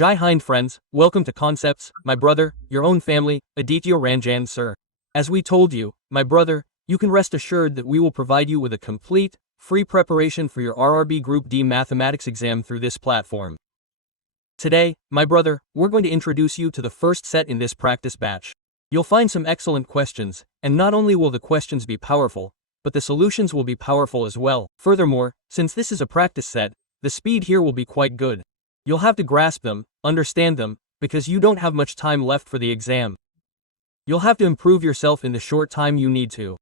Jai Hind friends, welcome to Concepts, my brother, your own family, Aditya Ranjan sir. As we told you, my brother, you can rest assured that we will provide you with a complete, free preparation for your RRB Group D mathematics exam through this platform. Today, my brother, we're going to introduce you to the first set in this practice batch. You'll find some excellent questions, and not only will the questions be powerful, but the solutions will be powerful as well. Furthermore, since this is a practice set, the speed here will be quite good. You'll have to grasp them, understand them, because you don't have much time left for the exam. You'll have to improve yourself in the short time you need to.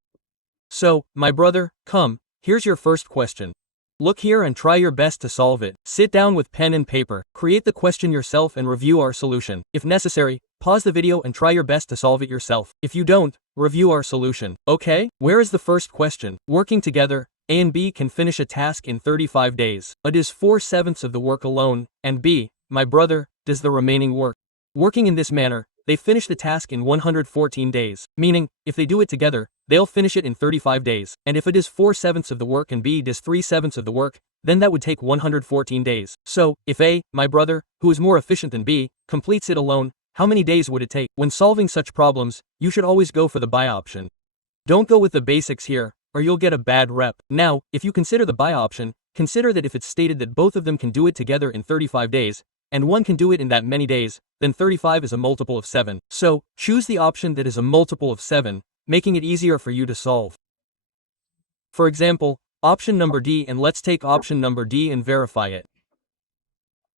So, my brother, come, here's your first question. Look here and try your best to solve it. Sit down with pen and paper, create the question yourself and review our solution. If necessary, pause the video and try your best to solve it yourself. If you don't, review our solution. Okay? Where is the first question? Working together, A and B can finish a task in 35 days. A does 4/7 of the work alone, and B, my brother, does the remaining work. Working in this manner, they finish the task in 114 days, meaning, if they do it together, they'll finish it in 35 days, and if A does 4/7 of the work and B does 3/7 of the work, then that would take 114 days. So, if A, my brother, who is more efficient than B, completes it alone, how many days would it take? When solving such problems, you should always go for the by option. Don't go with the basics here, or you'll get a bad rep. Now, if you consider the by option, consider that if it's stated that both of them can do it together in 35 days, and one can do it in that many days, then 35 is a multiple of 7. So, choose the option that is a multiple of 7, making it easier for you to solve. For example, option number D, and let's take option number D and verify it.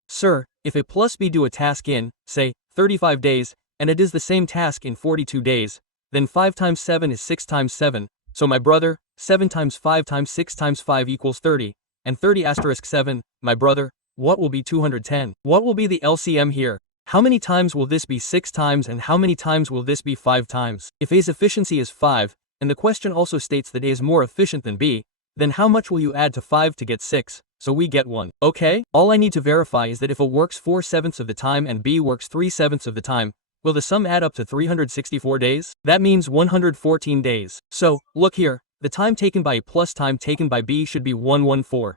Sir, if A plus B do a task in, say, 35 days, and it is the same task in 42 days, then 5 times 7 is 6 times 7, so my brother, 7 times 5 times 6 times 5 equals 30, and 30 asterisk 7, my brother, what will be 210? What will be the LCM here? How many times will this be 6 times and how many times will this be 5 times? If A's efficiency is 5, and the question also states that A is more efficient than B, then how much will you add to 5 to get 6? So we get 1. Okay? All I need to verify is that if A works 4/7 of the time and B works 3/7 of the time, will the sum add up to 364 days? That means 114 days. So, look here, the time taken by A plus time taken by B should be 114.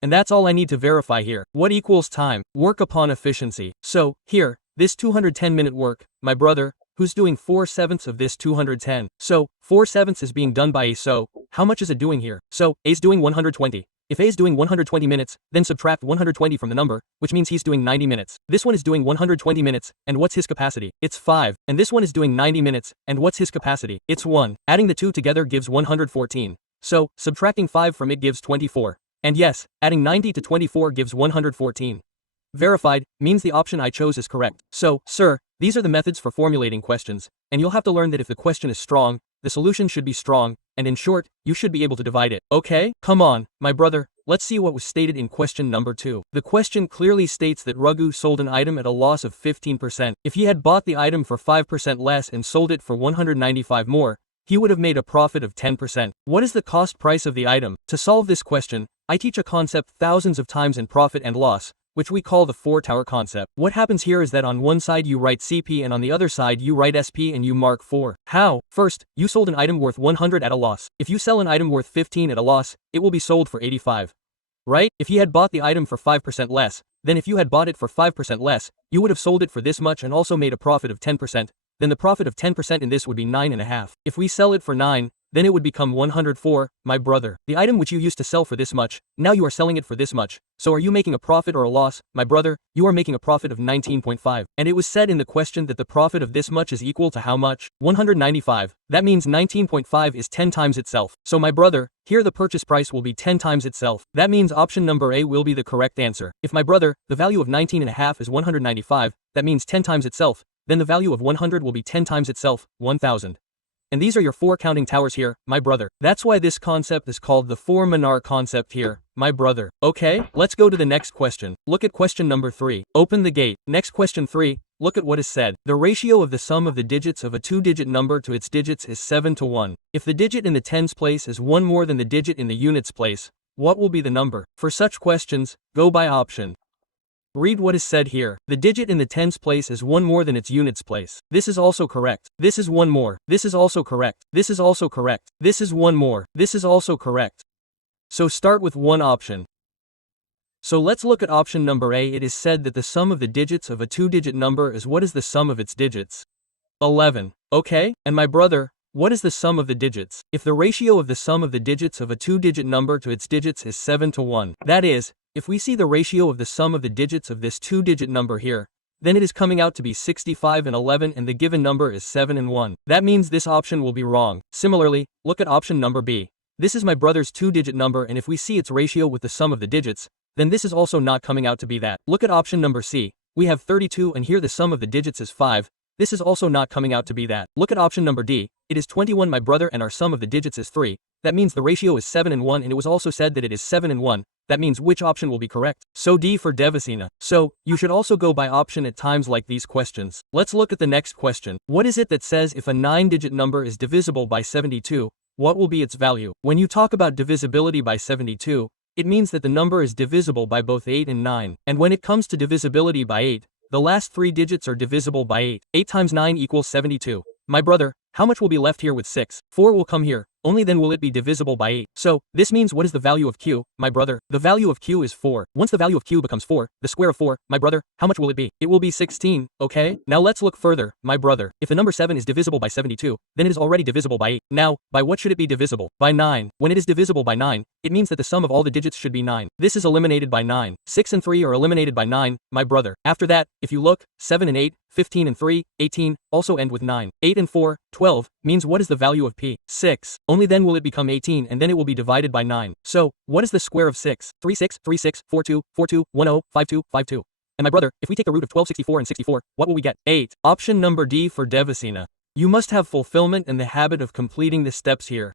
And that's all I need to verify here. What equals time? Work upon efficiency. So, here, this 210-minute work, my brother, who's doing 4/7 of this 210. So, 4/7 is being done by A, so, how much is it doing here? So, A's doing 120. If A is doing 120 minutes, then subtract 120 from the number, which means he's doing 90 minutes. This one is doing 120 minutes, and what's his capacity? It's 5. And this one is doing 90 minutes, and what's his capacity? It's 1. Adding the two together gives 114. So, subtracting 5 from it gives 24. And yes, adding 90 to 24 gives 114. Verified means the option I chose is correct. So, sir, these are the methods for formulating questions, and you'll have to learn that if the question is strong, the solution should be strong, and in short, you should be able to divide it. Okay? Come on, my brother, let's see what was stated in question number 2. The question clearly states that Raghu sold an item at a loss of 15%. If he had bought the item for 5% less and sold it for 195 more, he would have made a profit of 10%. What is the cost price of the item? To solve this question, I teach a concept thousands of times in profit and loss, which we call the 4-tower concept. What happens here is that on one side you write CP and on the other side you write SP and you mark 4. How? First, you sold an item worth 100 at a loss. If you sell an item worth 15 at a loss, it will be sold for 85. Right? If he had bought the item for 5% less, then if you had bought it for 5% less, you would have sold it for this much and also made a profit of 10%. Then the profit of 10% in this would be 9.5. If we sell it for 9, then it would become 104, my brother. The item which you used to sell for this much, now you are selling it for this much. So are you making a profit or a loss, my brother? You are making a profit of 19.5. And it was said in the question that the profit of this much is equal to how much? 195. That means 19.5 is 10 times itself. So my brother, here the purchase price will be 10 times itself. That means option number A will be the correct answer. If my brother, the value of 19.5 is 195, that means 10 times itself, then the value of 100 will be 10 times itself, 1000. And these are your 4 counting towers here, my brother. That's why this concept is called the 4-minar concept here, my brother. Okay, let's go to the next question. Look at question number 3. Open the gate. Next question 3, look at what is said. The ratio of the sum of the digits of a 2-digit number to its digits is 7:1. If the digit in the tens place is 1 more than the digit in the units place, what will be the number? For such questions, go by option. Read what is said here. The digit in the tens place is 1 more than its units place. This is also correct. This is 1 more. This is also correct. This is also correct. This is 1 more. This is also correct. So start with one option. So let's look at option number A. It is said that the sum of the digits of a two-digit number is what is the sum of its digits? 11. Okay, and my brother, what is the sum of the digits? If the ratio of the sum of the digits of a two-digit number to its digits is 7 to 1, that is, if we see the ratio of the sum of the digits of this two-digit number here, then it is coming out to be 65 and 11 and the given number is 7 and 1. That means this option will be wrong. Similarly, look at option number B. This is my brother's two-digit number and if we see its ratio with the sum of the digits, then this is also not coming out to be that. Look at option number C. We have 32 and here the sum of the digits is 5. This is also not coming out to be that. Look at option number D. It is 21 my brother and our sum of the digits is 3. That means the ratio is 7 and 1 and it was also said that it is 7 and 1. That means which option will be correct? So D for Devasina. So, you should also go by option at times like these questions. Let's look at the next question. What is it that says if a 9-digit number is divisible by 72, what will be its value? When you talk about divisibility by 72, it means that the number is divisible by both 8 and 9. And when it comes to divisibility by 8, the last three digits are divisible by 8. 8 times 9 equals 72. My brother, how much will be left here with 6? 4 will come here. Only then will it be divisible by 8. So, this means what is the value of q, my brother? The value of q is 4. Once the value of q becomes 4, the square of 4, my brother, how much will it be? It will be 16, okay? Now let's look further, my brother. If the number 7 is divisible by 72, then it is already divisible by 8. Now, by what should it be divisible? By 9. When it is divisible by 9, it means that the sum of all the digits should be 9. This is eliminated by 9. 6 and 3 are eliminated by 9, my brother. After that, if you look, 7 and 8, 15 and 3, 18, also end with 9. 8 and 4, 12, means what is the value of p? 6. Only then will it become 18 and then it will be divided by 9. So, what is the square of 6? 3 6, 3 6, 4 2, 4 2, 1 0, 5 2, 5 2. And my brother, if we take the root of 12, 64 and 64, what will we get? 8. Option number D for Devasina. You must have fulfillment and the habit of completing the steps here.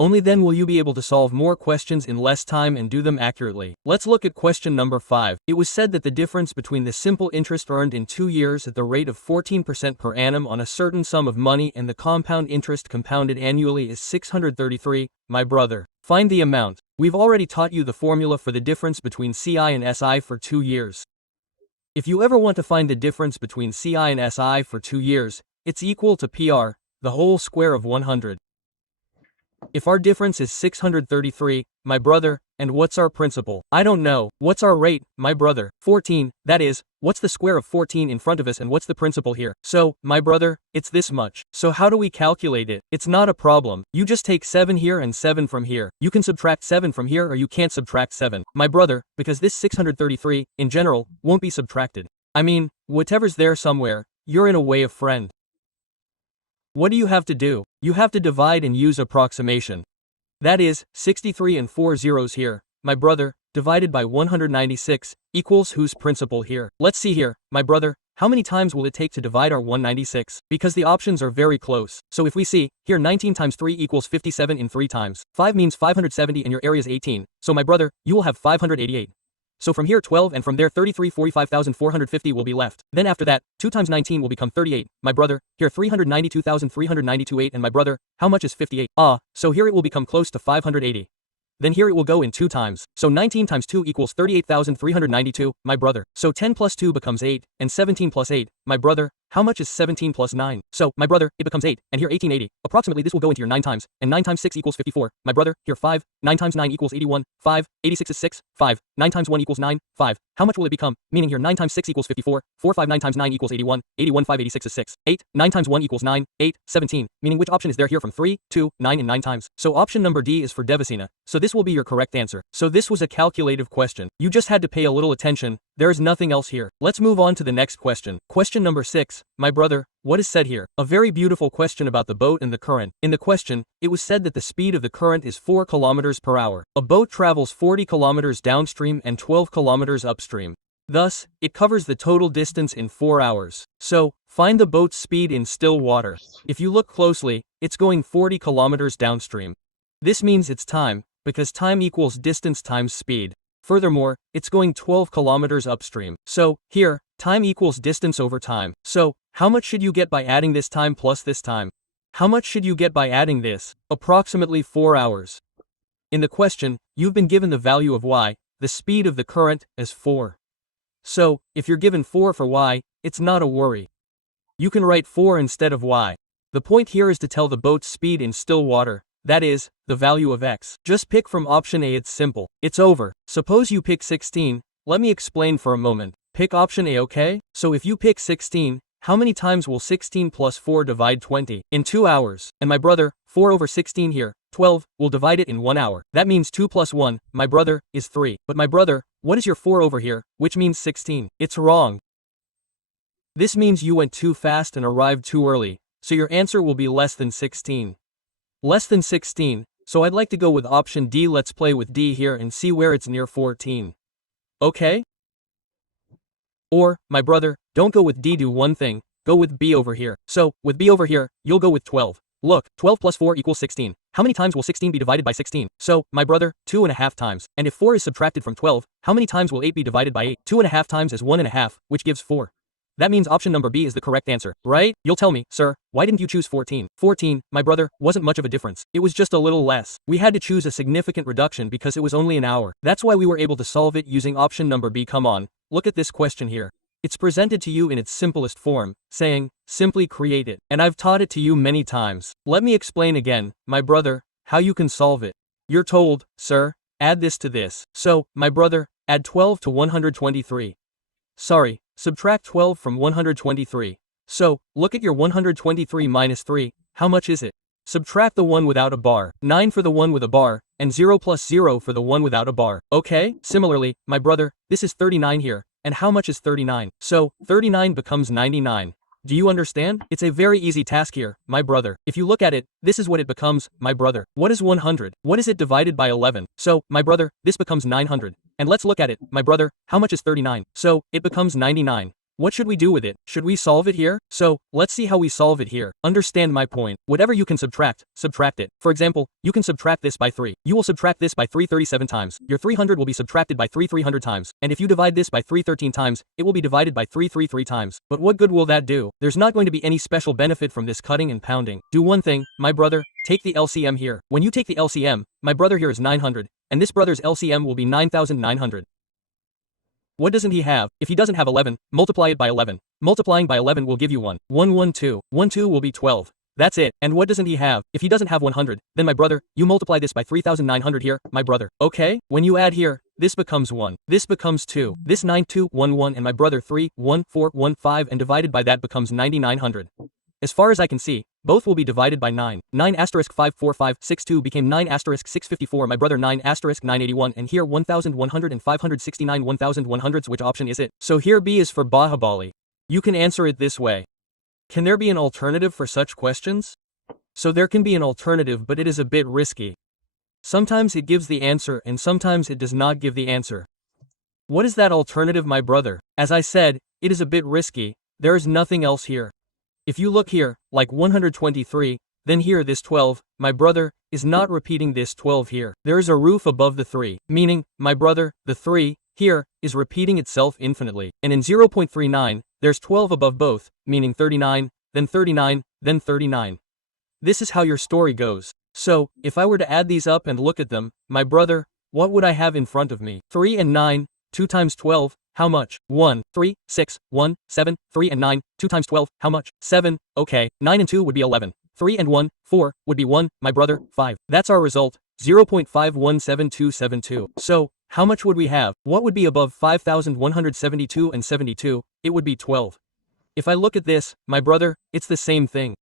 Only then will you be able to solve more questions in less time and do them accurately. Let's look at question number 5. It was said that the difference between the simple interest earned in 2 years at the rate of 14% per annum on a certain sum of money and the compound interest compounded annually is 633, my brother. Find the amount. We've already taught you the formula for the difference between CI and SI for 2 years. If you ever want to find the difference between CI and SI for 2 years, it's equal to PR, the whole square of 100. If our difference is 633, my brother, and what's our principal? I don't know. What's our rate, my brother? 14, that is, what's the square of 14 in front of us and what's the principal here? So, my brother, it's this much. So how do we calculate it? It's not a problem. You just take 7 here and 7 from here. You can subtract 7 from here or you can't subtract 7. My brother, because this 633, in general, won't be subtracted. I mean, whatever's there somewhere, you're in a way a friend. What do you have to do? You have to divide and use approximation. That is, 63 and 4 zeros here, my brother, divided by 196, equals whose principal here? Let's see here, my brother, how many times will it take to divide our 196? Because the options are very close. So if we see, here 19 times 3 equals 57 in 3 times. 5 means 570 and your area is 18. So my brother, you will have 588. So from here 12 and from there 33 45,450 will be left. Then after that, 2 times 19 will become 38. My brother, here 392,392 8 and my brother, how much is 58? So here it will become close to 580. Then here it will go in 2 times. So 19 times 2 equals 38,392, my brother. So 10 plus 2 becomes 8, and 17 plus 8, my brother, how much is 17 plus 9? So, my brother, it becomes 8, and here 1880. Approximately this will go into your 9 times, and 9 times 6 equals 54. My brother, here 5, 9 times 9 equals 81, 5, 86 is 6, 5, 9 times 1 equals 9, 5. How much will it become? Meaning here 9 times 6 equals 54, 4, 5, 9 times 9 equals 81, 81, 5, 86 is 6, 8, 9 times 1 equals 9, 8, 17. Meaning which option is there here from 3, 2, 9 and 9 times? So option number D is for Devasina. So this will be your correct answer. So this was a calculative question. You just had to pay a little attention. There is nothing else here. Let's move on to the next question. Question number 6. My brother, what is said here? A very beautiful question about the boat and the current. In the question, it was said that the speed of the current is 4 kilometers per hour. A boat travels 40 kilometers downstream and 12 kilometers upstream. Thus, it covers the total distance in 4 hours. So, find the boat's speed in still water. If you look closely, it's going 40 kilometers downstream. This means it's time, because time equals distance times speed. Furthermore, it's going 12 kilometers upstream. So, here, time equals distance over time. So, how much should you get by adding this time plus this time? How much should you get by adding this? Approximately 4 hours. In the question, you've been given the value of y, the speed of the current, as 4. So, if you're given 4 for y, it's not a worry. You can write 4 instead of y. The point here is to tell the boat's speed in still water. that is, the value of x. Just pick from option A, it's simple. It's over. Suppose you pick 16, let me explain for a moment. Pick option A, okay? So if you pick 16, how many times will 16 plus 4 divide 20? In 2 hours. And my brother, 4 over 16 here, 12, will divide it in 1 hour. That means 2 plus 1, my brother, is 3. But my brother, what is your 4 over here, which means 16? It's wrong. This means you went too fast and arrived too early, so your answer will be less than 16. Less than 16, so I'd like to go with option D. Let's play with D here and see where it's near 14. Okay? Or, my brother, don't go with D, do one thing, go with B over here. So, with B over here, you'll go with 12. Look, 12 plus 4 equals 16. How many times will 16 be divided by 16? So, my brother, 2.5 times. And if 4 is subtracted from 12, how many times will 8 be divided by 8? 2.5 times is 1.5, which gives 4. That means option number B is the correct answer, right? You'll tell me, sir, why didn't you choose 14? 14, my brother, wasn't much of a difference. It was just a little less. We had to choose a significant reduction because it was only an hour. That's why we were able to solve it using option number B. Come on, look at this question here. It's presented to you in its simplest form, saying, simply create it. And I've taught it to you many times. Let me explain again, my brother, how you can solve it. You're told, sir, add this to this. So, my brother, add 12 to 123. Sorry, subtract 12 from 123. So, look at your 123 minus 3, how much is it? Subtract the one without a bar, 9 for the one with a bar, and 0 plus 0 for the one without a bar. Okay? Similarly, my brother, this is 39 here, and how much is 39? So, 39 becomes 99. Do you understand? It's a very easy task here, my brother. If you look at it, this is what it becomes, my brother. What is 100? What is it divided by 11? So, my brother, this becomes 900. And let's look at it, my brother, how much is 39? So, it becomes 99. What should we do with it? Should we solve it here? So, let's see how we solve it here. Understand my point. Whatever you can subtract, subtract it. For example, you can subtract this by 3. You will subtract this by 337 times. Your 300 will be subtracted by 300 times. And if you divide this by 313 times, it will be divided by 333 times. But what good will that do? There's not going to be any special benefit from this cutting and pounding. Do one thing, my brother, take the LCM here. When you take the LCM, my brother here is 900, and this brother's LCM will be 9,900. What doesn't he have? If he doesn't have 11, multiply it by 11. Multiplying by 11 will give you 1. 112. 12 will be 12. That's it. And what doesn't he have? If he doesn't have 100, then my brother, you multiply this by 3,900 here, my brother. Okay? When you add here, this becomes 1. This becomes 2. This 9211 and my brother 31415 and divided by that becomes 9,900. As far as I can see, both will be divided by 9. 9 asterisk 54562 became 9 asterisk 654, my brother 9 asterisk 981, and here 1,100 and 569 1,100s. Which option is it? So here B is for Bahubali. You can answer it this way. Can there be an alternative for such questions? So there can be an alternative, but it is a bit risky. Sometimes it gives the answer and sometimes it does not give the answer. What is that alternative, my brother? As I said, it is a bit risky. There is nothing else here. If you look here, like 123, then here this 12, my brother, is not repeating this 12 here. There is a roof above the 3, meaning, my brother, the 3, here, is repeating itself infinitely. And in 0.39, there's 12 above both, meaning 39, then 39, then 39. This is how your story goes. So, if I were to add these up and look at them, my brother, what would I have in front of me? 3 and 9, 2 times 12, how much? 1, 3, 6, 1, 7, 3 and 9, 2 times 12, how much? 7, okay, 9 and 2 would be 11. 3 and 1, 4, would be 1, my brother, 5. That's our result, 0.517272. So, how much would we have? What would be above 5,172 and 72? It would be 12. If I look at this, my brother, it's the same thing.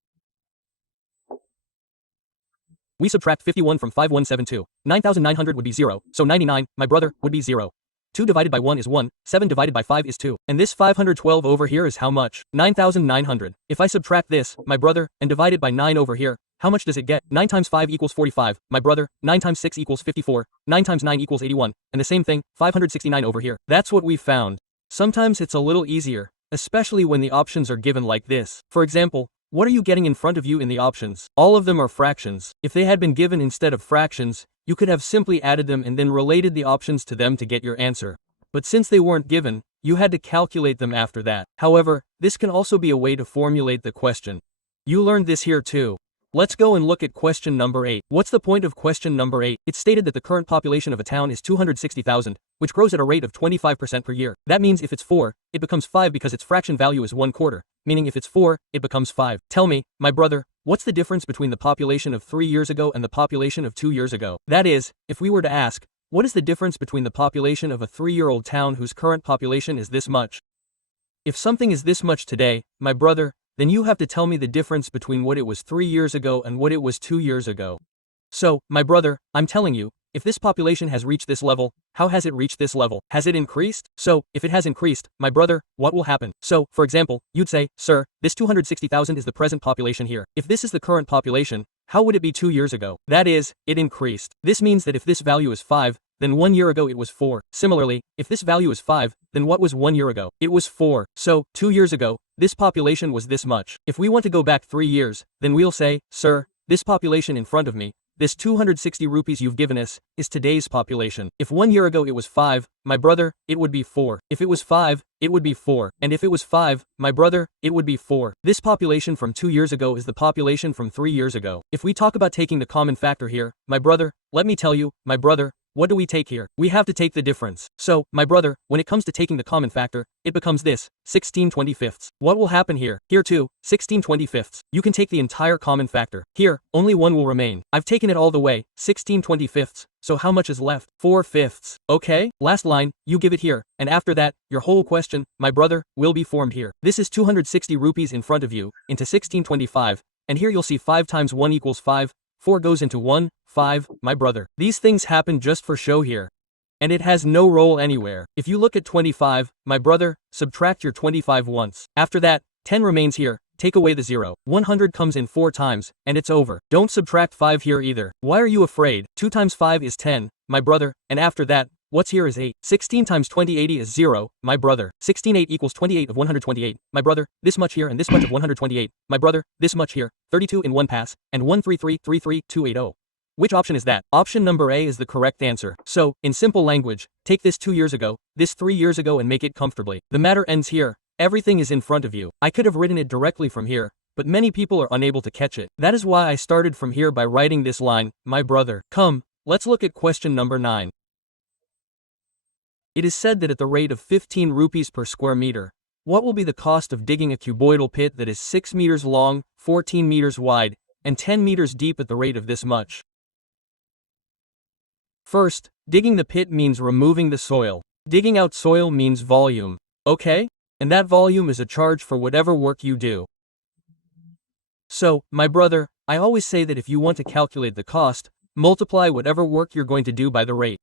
We subtract 51 from 5172. 9,900 would be 0, so 99, my brother, would be 0. 2 divided by 1 is 1, 7 divided by 5 is 2. And this 512 over here is how much? 9,900. If I subtract this, my brother, and divide it by 9 over here, how much does it get? 9 times 5 equals 45, my brother, 9 times 6 equals 54, 9 times 9 equals 81, and the same thing, 569 over here. That's what we found. Sometimes it's a little easier, especially when the options are given like this. For example, what are you getting in front of you in the options? All of them are fractions. If they had been given instead of fractions, you could have simply added them and then related the options to them to get your answer. But since they weren't given, you had to calculate them after that. However, this can also be a way to formulate the question. You learned this here too. Let's go and look at question number 8. What's the point of question number 8? It's stated that the current population of a town is 260,000, which grows at a rate of 25% per year. That means if it's 4, it becomes 5 because its fraction value is 1/4, meaning if it's 4, it becomes 5. Tell me, my brother, what's the difference between the population of 3 years ago and the population of 2 years ago? That is, if we were to ask, what is the difference between the population of a 3-year-old town whose current population is this much? If something is this much today, my brother, then you have to tell me the difference between what it was 3 years ago and what it was 2 years ago. So, my brother, I'm telling you, if this population has reached this level, how has it reached this level? Has it increased? So, if it has increased, my brother, what will happen? So, for example, you'd say, sir, this 260,000 is the present population here. If this is the current population, how would it be 2 years ago? That is, it increased. This means that if this value is 5, then 1 year ago it was 4. Similarly, if this value is 5, then what was 1 year ago? It was 4. So, 2 years ago, this population was this much. If we want to go back 3 years, then we'll say, sir, this population in front of me, this 260 rupees you've given us, is today's population. If 1 year ago it was 5, my brother, it would be 4. If it was 5, it would be 4. And if it was 5, my brother, it would be 4. This population from 2 years ago is the population from 3 years ago. If we talk about taking the common factor here, my brother, let me tell you, my brother, what do we take here? We have to take the difference. So, my brother, when it comes to taking the common factor, it becomes this, 16/25. What will happen here? Here too, 16/25. You can take the entire common factor. Here, only one will remain. I've taken it all the way, 16/25. So how much is left? 4/5. Okay? Last line, you give it here, and after that, your whole question, my brother, will be formed here. This is 260 rupees in front of you, into 16/25, and here you'll see 5 times 1 equals 5, 4 goes into 1, 5, my brother. These things happen just for show here. And it has no role anywhere. If you look at 25, my brother, subtract your 25 once. After that, 10 remains here, take away the 0. 100 comes in 4 times, and it's over. Don't subtract 5 here either. Why are you afraid? 2 times 5 is 10, my brother, and after that, what's here is 8. 16 times 20, 80 is 0, my brother. 16/8 equals 28 of 128, my brother, this much here and this much of 128, my brother, this much here, 32 in one pass, and 133,33280. Which option is that? Option number A is the correct answer. So, in simple language, take this 2 years ago, this 3 years ago and make it comfortably. The matter ends here. Everything is in front of you. I could have written it directly from here, but many people are unable to catch it. That is why I started from here by writing this line, my brother. Come, let's look at question number 9. It is said that at the rate of 15 rupees per square meter, what will be the cost of digging a cuboidal pit that is 6 meters long, 14 meters wide, and 10 meters deep at the rate of this much? First, digging the pit means removing the soil. Digging out soil means volume. Okay? And that volume is a charge for whatever work you do. So, my brother, I always say that if you want to calculate the cost, multiply whatever work you're going to do by the rate.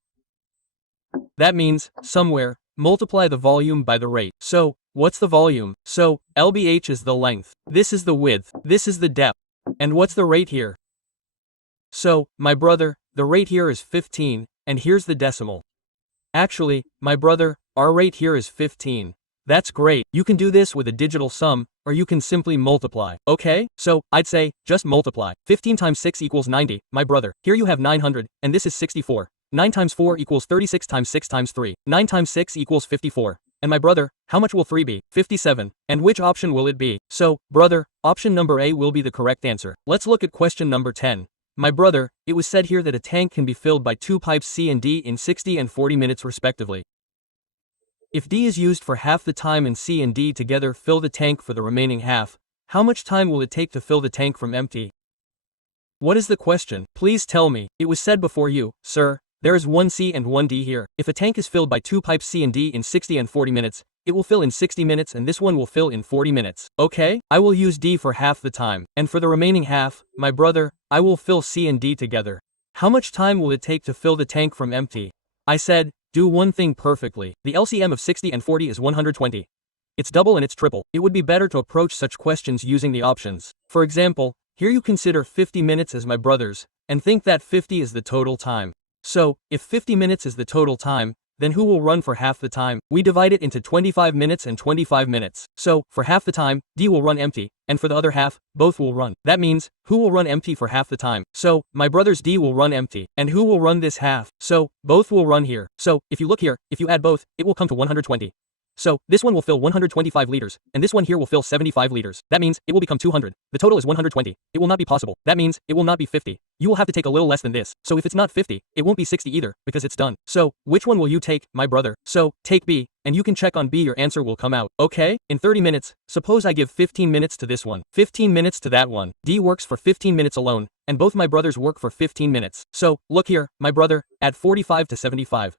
That means, somewhere, multiply the volume by the rate. So, what's the volume? So, LBH is the length. This is the width. This is the depth. And what's the rate here? So, my brother, the rate here is 15, and here's the decimal. Actually, my brother, our rate here is 15. That's great. You can do this with a digital sum, or you can simply multiply. Okay? So, I'd say, just multiply. 15 times 6 equals 90, my brother. Here you have 900, and this is 64. 9 times 4 equals 36 times 6 times 3. 9 times 6 equals 54. And my brother, how much will 3 be? 57. And which option will it be? So, brother, option number A will be the correct answer. Let's look at question number 10. My brother, it was said here that a tank can be filled by 2 pipes C and D in 60 and 40 minutes respectively. If D is used for half the time and C and D together fill the tank for the remaining half, how much time will it take to fill the tank from empty? What is the question? Please tell me. It was said before you, sir, there is 1 C and 1 D here. If a tank is filled by 2 pipes C and D in 60 and 40 minutes, it will fill in 60 minutes and this one will fill in 40 minutes. Okay? I will use D for half the time. And for the remaining half, my brother, I will fill C and D together. How much time will it take to fill the tank from empty? I said, do one thing perfectly. The LCM of 60 and 40 is 120. It's double and it's triple. It would be better to approach such questions using the options. For example, here you consider 50 minutes as my brother's, and think that 50 is the total time. So, if 50 minutes is the total time, then who will run for half the time? We divide it into 25 minutes and 25 minutes. So, for half the time, D will run empty, and for the other half, both will run. That means, who will run empty for half the time? So, my brother's D will run empty. And who will run this half? So, both will run here. So, if you look here, if you add both, it will come to 120. So, this one will fill 125 liters, and this one here will fill 75 liters. That means, it will become 200. The total is 120. It will not be possible. That means, it will not be 50. You will have to take a little less than this. So if it's not 50, it won't be 60 either, because it's done. So, which one will you take, my brother? So, take B, and you can check on B, your answer will come out. Okay? In 30 minutes, suppose I give 15 minutes to this one, 15 minutes to that one. D works for 15 minutes alone, and both my brothers work for 15 minutes. So, look here, my brother, add 45 to 75.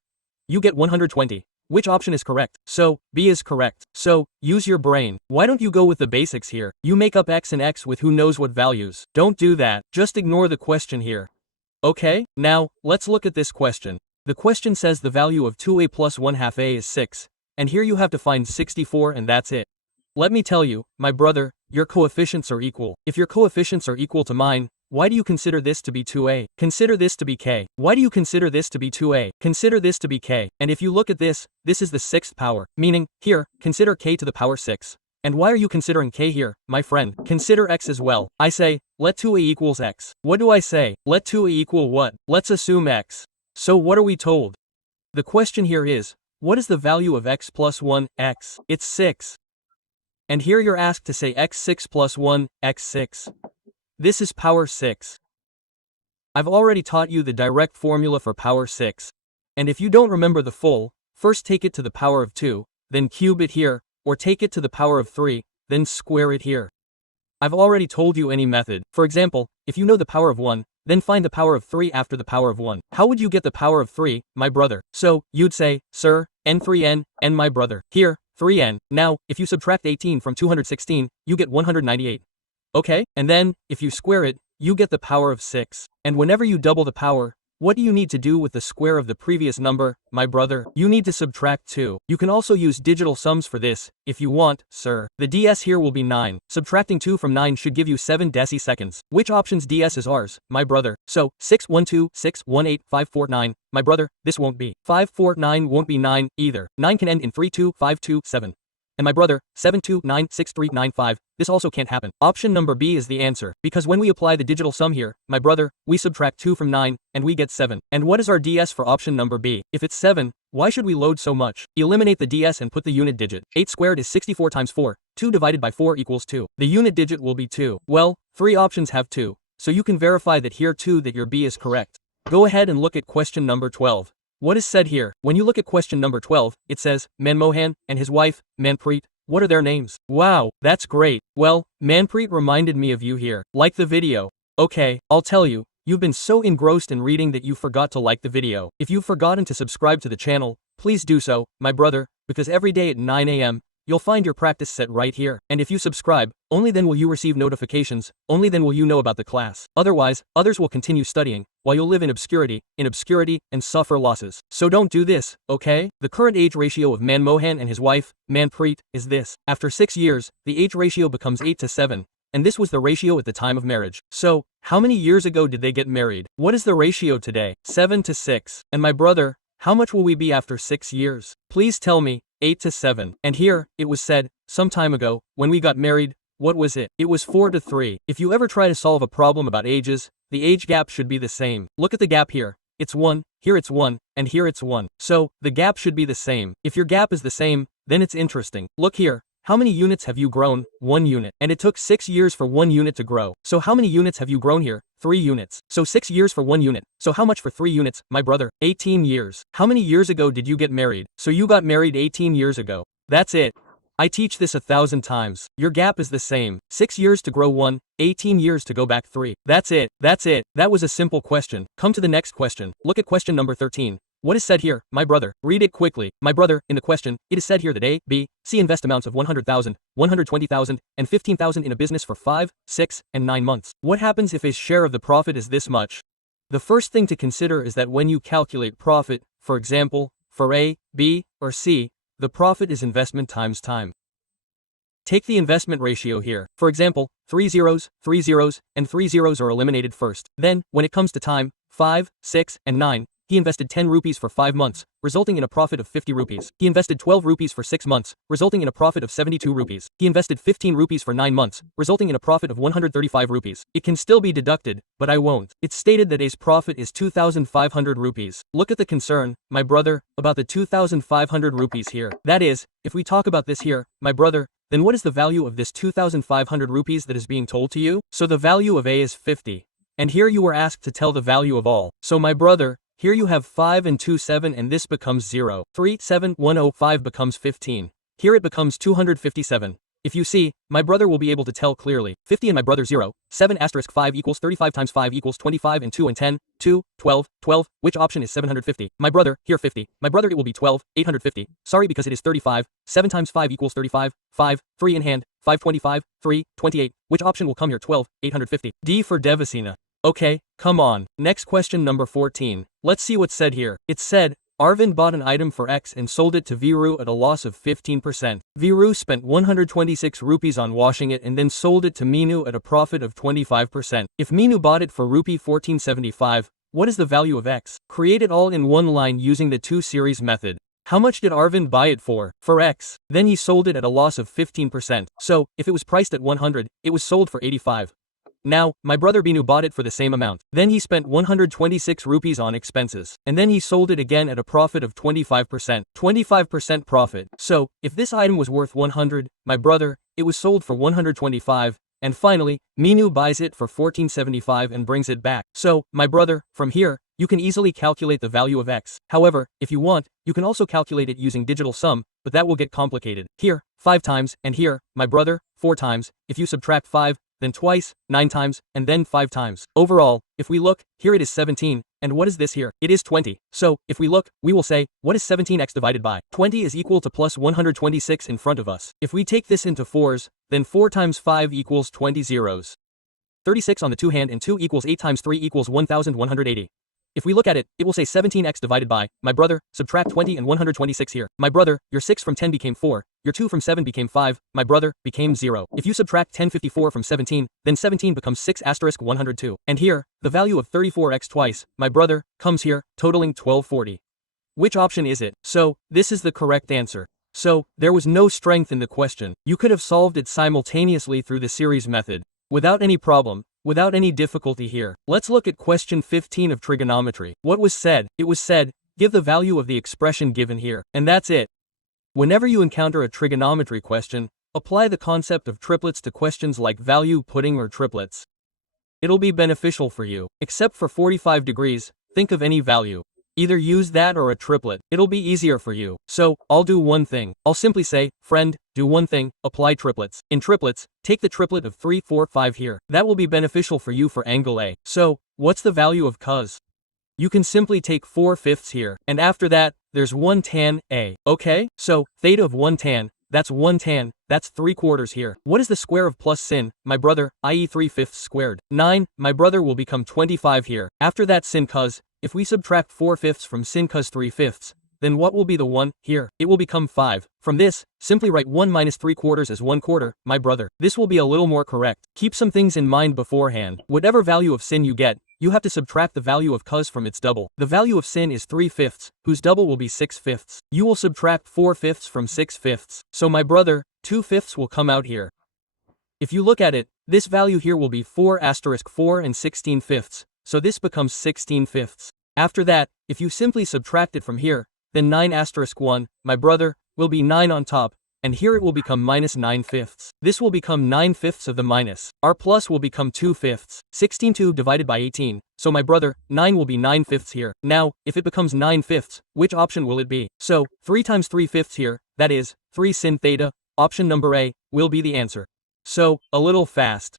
You get 120. Which option is correct? So, B is correct. So, use your brain. Why don't you go with the basics here? You make up X and X with who knows what values. Don't do that. Just ignore the question here. Okay? Now, let's look at this question. The question says the value of 2a plus 1/2 a is 6. And here you have to find 64 and that's it. Let me tell you, my brother, your coefficients are equal. If your coefficients are equal to mine, why do you consider this to be 2a? Consider this to be k. Why do you consider this to be 2a? Consider this to be k. And if you look at this is the 6th power. Meaning, here, consider k to the power 6. And why are you considering k here, my friend? Consider x as well. I say, let 2a equals x. What do I say? Let 2a equal what? Let's assume x. So what are we told? The question here is, what is the value of x plus 1, x? It's 6. And here you're asked to say x6 plus 1, x6. This is power 6. I've already taught you the direct formula for power 6. And if you don't remember the full, first take it to the power of 2, then cube it here, or take it to the power of 3, then square it here. I've already told you any method. For example, if you know the power of 1, then find the power of 3 after the power of 1. How would you get the power of 3, my brother? So, you'd say, sir, n3n, n my brother. Here, 3n. Now, if you subtract 18 from 216, you get 198. Okay? And then, if you square it, you get the power of 6. And whenever you double the power, what do you need to do with the square of the previous number, my brother? You need to subtract 2. You can also use digital sums for this, if you want, sir. The ds here will be 9. Subtracting 2 from 9 should give you 7 deciseconds. Which option's ds is ours, my brother? So, 612, 618, 549, my brother, this won't be. 549 won't be 9, either. 9 can end in 32527. And my brother, 7296395, this also can't happen. Option number B is the answer, because when we apply the digital sum here, my brother, we subtract 2 from 9, and we get 7. And what is our ds for option number B? If it's 7, why should we load so much? Eliminate the ds and put the unit digit. 8 squared is 64 times 4, 2 divided by 4 equals 2. The unit digit will be 2. Well, 3 options have 2, so you can verify that here too that your B is correct. Go ahead and look at question number 12. What is said here? When you look at question number 12, it says, Manmohan and his wife, Manpreet, what are their names? Wow, that's great. Well, Manpreet reminded me of you here. Like the video. Okay, I'll tell you, you've been so engrossed in reading that you forgot to like the video. If you've forgotten to subscribe to the channel, please do so, my brother, because every day at 9 a.m., you'll find your practice set right here. And if you subscribe, only then will you receive notifications, only then will you know about the class. Otherwise, others will continue studying, while you'll live in obscurity, and suffer losses. So don't do this, okay? The current age ratio of Manmohan and his wife, Manpreet, is this. After 6 years, the age ratio becomes 8 to 7. And this was the ratio at the time of marriage. So, how many years ago did they get married? What is the ratio today? 7 to 6. And my brother, how much will we be after 6 years? Please tell me. 8 to 7. And here, it was said, some time ago, when we got married, what was it? It was 4 to 3. If you ever try to solve a problem about ages, the age gap should be the same. Look at the gap here. It's 1, here it's 1, and here it's 1. So, the gap should be the same. If your gap is the same, then it's interesting. Look here. How many units have you grown? 1 unit. And it took 6 years for 1 unit to grow. So how many units have you grown here? 3 units. So 6 years for 1 unit. So how much for 3 units, my brother? 18 years. How many years ago did you get married? So you got married 18 years ago. That's it. I teach this 1,000 times. Your gap is the same. 6 years to grow 1, 18 years to go back 3. That's it. That's it. That was a simple question. Come to the next question. Look at question number 13. What is said here, my brother? Read it quickly. My brother, in the question, it is said here that A, B, C invest amounts of 100,000, 120,000, and 15,000 in a business for 5, 6, and 9 months. What happens if A's share of the profit is this much? The first thing to consider is that when you calculate profit, for example, for A, B, or C, the profit is investment times time. Take the investment ratio here. For example, 3 zeros, and 3 zeros are eliminated first. Then, when it comes to time, 5, 6, and 9, He invested 10 rupees for 5 months, resulting in a profit of 50 rupees. He invested 12 rupees for 6 months, resulting in a profit of 72 rupees. He invested 15 rupees for 9 months, resulting in a profit of 135 rupees. It can still be deducted, but I won't. It's stated that A's profit is 2,500 rupees. Look at the concern, my brother, about the 2,500 rupees here. That is, if we talk about this here, my brother, then what is the value of this 2,500 rupees that is being told to you? So the value of A is 50. And here you were asked to tell the value of all. So my brother, here you have 5 and 2 7 and this becomes 0. 3 7 1 0 5 becomes 15. Here it becomes 257. If you see, my brother will be able to tell clearly. 50 and my brother 0. 7 asterisk 5 equals 35 times 5 equals 25 and 2 and 10. 2, 12, 12. Which option is 750? My brother, here 50. My brother it will be 12, 850. Sorry because it is 35. 7 times 5 equals 35. 5, 3 in hand. 525, 3, 28. Which option will come here? 12, 850. D for Devasena. Okay, come on. Next question number 14. Let's see what's said here. It said, Arvind bought an item for X and sold it to Viru at a loss of 15%. Viru spent 126 rupees on washing it and then sold it to Meenu at a profit of 25%. If Meenu bought it for rupee 1475, what is the value of X? Create it all in one line using the 2 series method. How much did Arvind buy it for? For X. Then he sold it at a loss of 15%. So, if it was priced at 100, it was sold for 85. Now, my brother Binu bought it for the same amount. Then he spent 126 rupees on expenses. And then he sold it again at a profit of 25%. 25% profit. So, if this item was worth 100, my brother, it was sold for 125. And finally, Meenu buys it for 1475 and brings it back. So, my brother, from here, you can easily calculate the value of X. However, if you want, you can also calculate it using digital sum, but that will get complicated. Here, 5 times, and here, my brother, 4 times. If you subtract 5, then twice, 9 times, and then 5 times. Overall, if we look, here it is 17, and what is this here? It is 20. So, if we look, we will say, what is 17x divided by? 20 is equal to plus 126 in front of us. If we take this into 4s, then 4 times 5 equals 20 zeros. 36 on the 2 hand and 2 equals 8 times 3 equals 1180. If we look at it, it will say 17x divided by, my brother, subtract 20 and 126 here. My brother, your 6 from 10 became 4, your 2 from 7 became 5, my brother, became 0. If you subtract 1054 from 17, then 17 becomes 6 asterisk 102. And here, the value of 34x twice, my brother, comes here, totaling 1240. Which option is it? So, this is the correct answer. So, there was no strength in the question. You could have solved it simultaneously through the series method, without any problem. Without any difficulty here. Let's look at question 15 of trigonometry. What was said? It was said, give the value of the expression given here. And that's it. Whenever you encounter a trigonometry question, apply the concept of triplets to questions like value, pudding, or triplets. It'll be beneficial for you. Except for 45 degrees, think of any value. Either use that or a triplet. It'll be easier for you. So, I'll do one thing. I'll simply say, friend, do one thing, apply triplets. In triplets, take the triplet of 3, 4, 5 here. That will be beneficial for you for angle A. So, what's the value of cos? You can simply take 4/5 here. And after that, there's 1 tan A. Okay? So, theta of 1 tan, that's 1 tan, that's 3/4 here. What is the square of plus sin, my brother, i.e. 3/5 squared? 9, my brother will become 25 here. After that sin cos, if we subtract 4/5 from sin cos 3/5, then what will be the 1 here? It will become 5. From this, simply write 1 minus 3/4 as 1/4, my brother. This will be a little more correct. Keep some things in mind beforehand. Whatever value of sin you get, you have to subtract the value of cos from its double. The value of sin is 3/5, whose double will be 6/5. You will subtract 4/5 from 6/5. So my brother, 2/5 will come out here. If you look at it, this value here will be 4 asterisk 4 and 16/5. So this becomes 16/5. After that, if you simply subtract it from here, then 9 asterisk 1, my brother, will be 9 on top, and here it will become minus 9/5. This will become 9/5 of the minus. Our plus will become 2/5. 16/2 divided by 18, so my brother, 9 will be 9/5 here. Now, if it becomes 9/5, which option will it be? So, 3 times 3/5 here, that is, 3 sin theta, option number A, will be the answer. So, a little fast.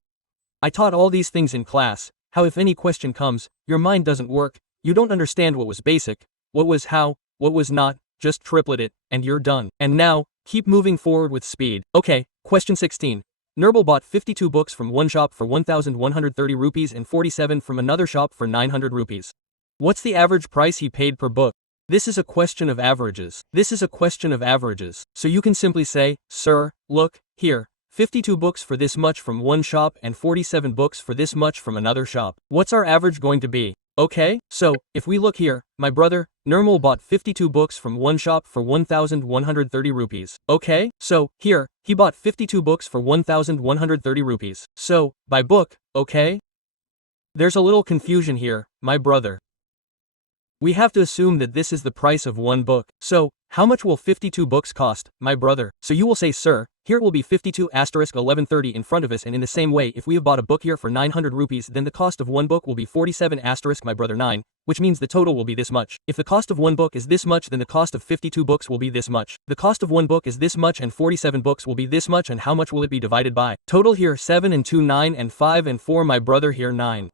I taught all these things in class, how if any question comes, your mind doesn't work, you don't understand what was basic, what was how, what was not, just triplet it, and you're done. And now, keep moving forward with speed. Okay, question 16. Nurbal bought 52 books from one shop for 1,130 rupees and 47 from another shop for 900 rupees. What's the average price he paid per book? This is a question of averages. This is a question of averages. So you can simply say, sir, look, here, 52 books for this much from one shop and 47 books for this much from another shop. What's our average going to be? Okay, so, if we look here, my brother, Nirmal bought 52 books from one shop for 1,130 rupees. Okay, so, here, he bought 52 books for 1,130 rupees. So, by book, okay? There's a little confusion here, my brother. We have to assume that this is the price of one book. So, how much will 52 books cost, my brother? So you will say, sir, here it will be 52 asterisk 1130 in front of us, and in the same way, if we have bought a book here for 900 rupees, then the cost of one book will be 47 asterisk my brother 9, which means the total will be this much. If the cost of one book is this much, then the cost of 52 books will be this much. The cost of one book is this much and 47 books will be this much, and how much will it be divided by? Total here 7 and 2 9 and 5 and 4 my brother here 9.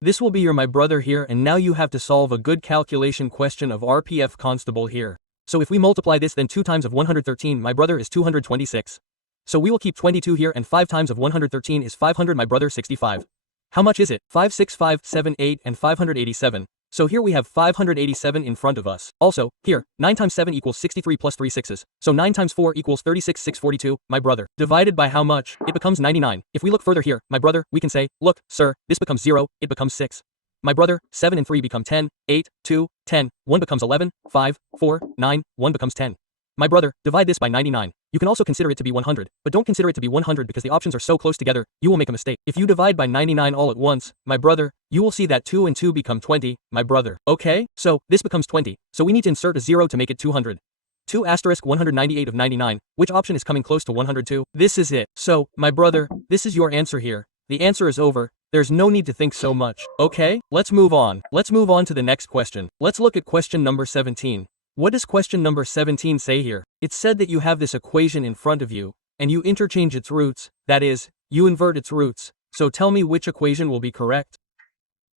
This will be your my brother here, and now you have to solve a good calculation question of RPF constable here. So if we multiply this, then 2 times of 113 my brother is 226. So we will keep 22 here, and 5 times of 113 is 500 my brother 65. How much is it? 5 6 5 7 8 and 587. So here we have 587 in front of us. Also, here, 9 times 7 equals 63 plus 3 sixes. So 9 times 4 equals 36 642, my brother. Divided by how much? It becomes 99. If we look further here, my brother, we can say, look, sir, this becomes 0, it becomes 6. My brother, 7 and 3 become 10, 8, 2, 10, 1 becomes 11, 5, 4, 9, 1 becomes 10. My brother, divide this by 99. You can also consider it to be 100, but don't consider it to be 100 because the options are so close together, you will make a mistake. If you divide by 99 all at once, my brother, you will see that 2 and 2 become 20, my brother. Okay, so, this becomes 20, so we need to insert a 0 to make it 200. 2 asterisk 198 of 99, which option is coming close to 102? This is it. So, my brother, this is your answer here. The answer is over. There's no need to think so much. Okay, let's move on. Let's move on to the next question. Let's look at question number 17. What does question number 17 say here? It said that you have this equation in front of you, and you interchange its roots, that is, you invert its roots. So tell me which equation will be correct.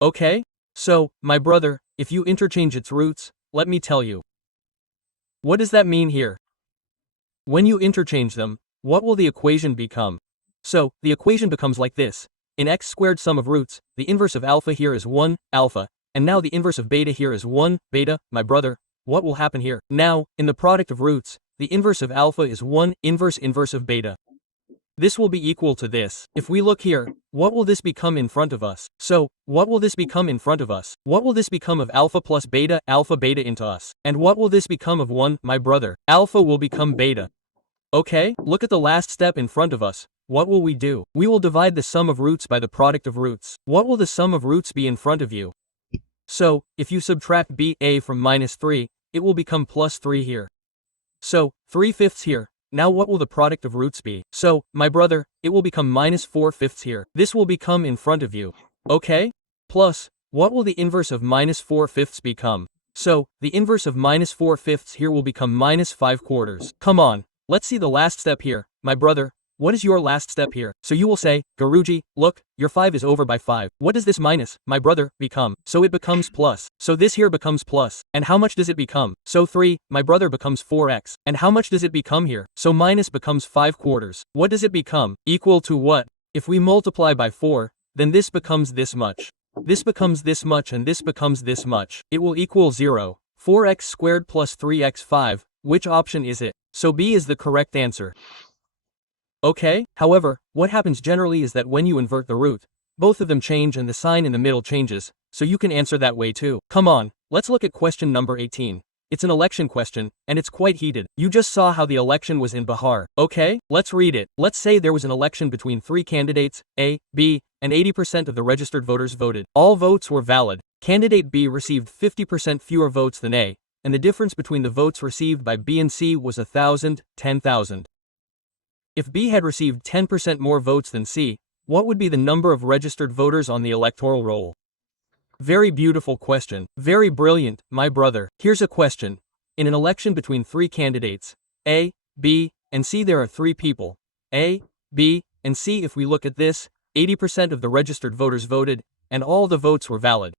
Okay? So, my brother, if you interchange its roots, let me tell you. What does that mean here? When you interchange them, what will the equation become? So, the equation becomes like this. In x squared sum of roots, the inverse of alpha here is 1, alpha, and now the inverse of beta here is 1, beta, my brother. What will happen here? Now, in the product of roots, the inverse of alpha is 1 inverse of beta. This will be equal to this. If we look here, what will this become in front of us? So, what will this become in front of us? What will this become of alpha plus beta into us? And what will this become of 1, my brother? Alpha will become beta. Okay, look at the last step in front of us. What will we do? We will divide the sum of roots by the product of roots. What will the sum of roots be in front of you? So, if you subtract ba from minus 3, it will become plus 3 here. So, 3/5 here. Now what will the product of roots be? So, my brother, it will become minus 4/5 here. This will become in front of you. Okay? Plus, what will the inverse of minus 4/5 become? So, the inverse of minus 4/5 here will become minus 5/4. Come on, let's see the last step here, my brother. What is your last step here? So you will say, Guruji, look, your 5 is over by 5. What does this minus, my brother, become? So it becomes plus. So this here becomes plus. And how much does it become? So 3, my brother, becomes 4x. And how much does it become here? So minus becomes 5/4. What does it become? Equal to what? If we multiply by 4, then this becomes this much. This becomes this much, and this becomes this much. It will equal 0. 4x squared plus 3x 5. Which option is it? So B is the correct answer. Okay, however, what happens generally is that when you invert the root, both of them change and the sign in the middle changes, so you can answer that way too. Come on, let's look at question number 18. It's an election question, and it's quite heated. You just saw how the election was in Bihar. Okay, let's read it. Let's say there was an election between 3 candidates, A, B, and 80% of the registered voters voted. All votes were valid. Candidate B received 50% fewer votes than A, and the difference between the votes received by B and C was 1,000, 10,000. If B had received 10% more votes than C, what would be the number of registered voters on the electoral roll? Very beautiful question. Very brilliant, my brother. Here's a question. In an election between 3 candidates, A, B, and C, there are 3 people. A, B, and C. If we look at this, 80% of the registered voters voted, and all the votes were valid.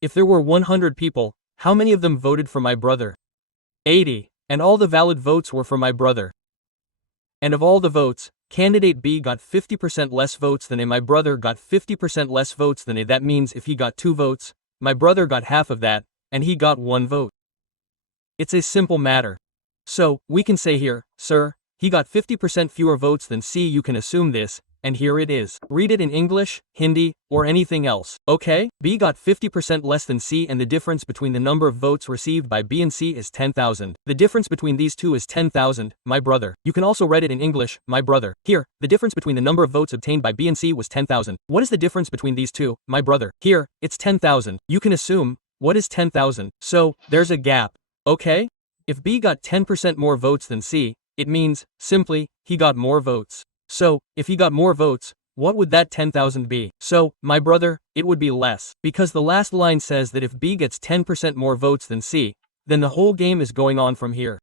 If there were 100 people, how many of them voted for my brother? 80. And all the valid votes were for my brother. And of all the votes, candidate B got 50% less votes than A. My brother got 50% less votes than A. That means if he got 2 votes, my brother got half of that, and he got 1 vote. It's a simple matter. So, we can say here, sir, he got 50% fewer votes than C. You can assume this, and here it is. Read it in English, Hindi, or anything else. Okay? B got 50% less than C, and the difference between the number of votes received by B and C is 10,000. The difference between these two is 10,000, my brother. You can also read it in English, my brother. Here, the difference between the number of votes obtained by B and C was 10,000. What is the difference between these two, my brother? Here, it's 10,000. You can assume, what is 10,000? So, there's a gap. Okay? If B got 10% more votes than C, it means, simply, he got more votes. So, if he got more votes, what would that 10,000 be? So, my brother, it would be less. Because the last line says that if B gets 10% more votes than C, then the whole game is going on from here.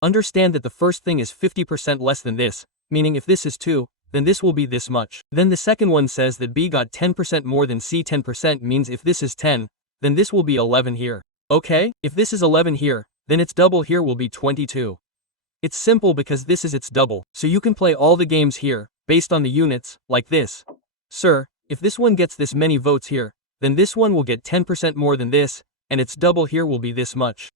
Understand that the first thing is 50% less than this, meaning if this is 2, then this will be this much. Then the second one says that B got 10% more than C. 10% means if this is 10, then this will be 11 here. Okay? If this is 11 here, then its double here will be 22. It's simple because this is its double, so you can play all the games here, based on the units, like this. Sir, if this one gets this many votes here, then this one will get 10% more than this, and its double here will be this much.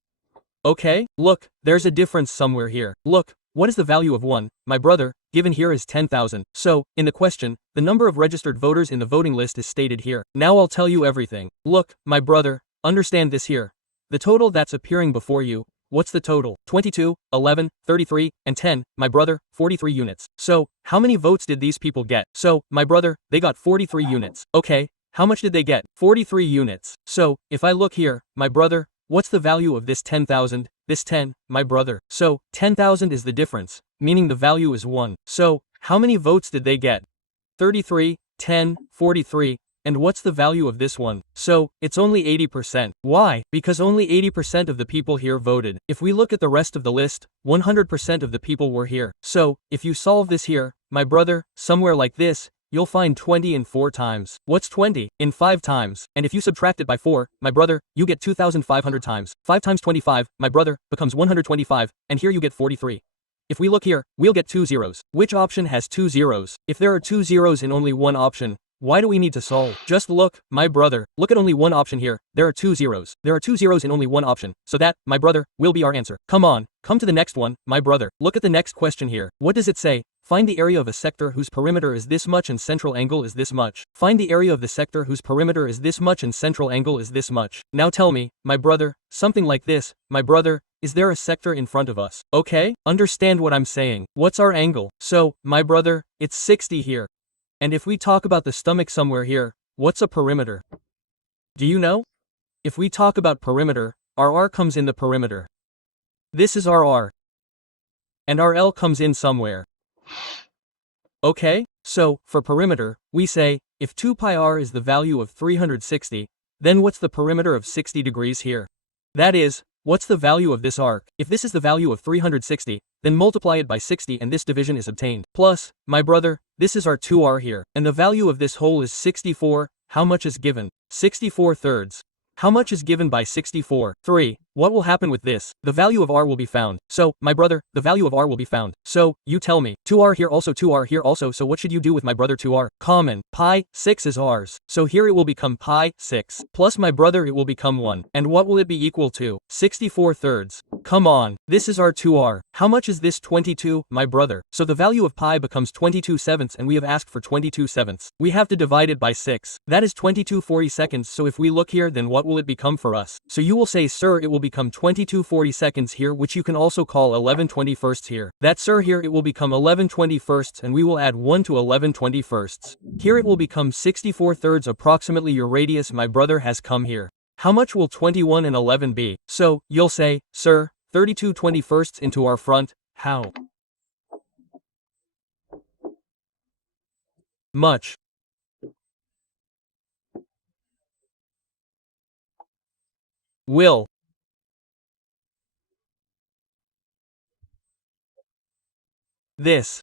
Okay? Look, there's a difference somewhere here. Look, what is the value of 1, my brother, given here is 10,000. So, in the question, the number of registered voters in the voting list is stated here. Now I'll tell you everything. Look, my brother, understand this here. The total that's appearing before you, what's the total? 22, 11, 33, and 10, my brother, 43 units. So, how many votes did these people get? So, my brother, they got 43 units. Okay, how much did they get? 43 units. So, if I look here, my brother, what's the value of this 10,000? This 10, my brother. So, 10,000 is the difference, meaning the value is 1. So, how many votes did they get? 33, 10, 43. And what's the value of this one? So, it's only 80%. Why? Because only 80% of the people here voted. If we look at the rest of the list, 100% of the people were here. So, if you solve this here, my brother, somewhere like this, you'll find 20 in 4 times. What's 20? In 5 times. And if you subtract it by 4, my brother, you get 2,500 times. 5 times 25, my brother, becomes 125, and here you get 43. If we look here, we'll get 2 zeros. Which option has 2 zeros? If there are 2 zeros in only one option, why do we need to solve? Just look, my brother, look at only one option here. There are 2 zeros. There are 2 zeros in only one option. So that, my brother, will be our answer. Come on, come to the next one, my brother. Look at the next question here. What does it say? Find the area of a sector whose perimeter is this much and central angle is this much. Find the area of the sector whose perimeter is this much and central angle is this much. Now tell me, my brother, something like this, my brother, is there a sector in front of us? Okay? Understand what I'm saying. What's our angle? So, my brother, it's 60 here. And if we talk about the stomach somewhere here, what's a perimeter? Do you know? If we talk about perimeter, our R comes in the perimeter. This is our R. And our L comes in somewhere. Okay? So, for perimeter, we say, if 2 pi r is the value of 360, then what's the perimeter of 60 degrees here? That is, what's the value of this arc? If this is the value of 360, then multiply it by 60 and this division is obtained. Plus, my brother, this is our 2r here, and the value of this whole is 64, how much is given? 64 thirds. How much is given by 64? 3. What will happen with this? The value of r will be found. So, my brother, the value of r will be found. So, you tell me. 2r here also 2r here also, so what should you do with my brother 2r? Common. Pi, 6 is r's. So here it will become pi, 6. Plus my brother it will become 1. And what will it be equal to? 64 thirds. Come on. This is our 2r. How much is this 22, my brother? So the value of pi becomes 22 sevenths and we have asked for 22 sevenths. We have to divide it by 6. That is 22 40-seconds, so if we look here then what will it become for us? So you will say, sir, it will become 22 40-seconds here, which you can also call 11 21st here. That, sir, here it will become 11 21st and we will add 1 to 11 21st. Here it will become 64 thirds, approximately your radius, my brother, has come here. How much will 21 and 11 be? So, you'll say, sir, 32 21st into our front. How much will this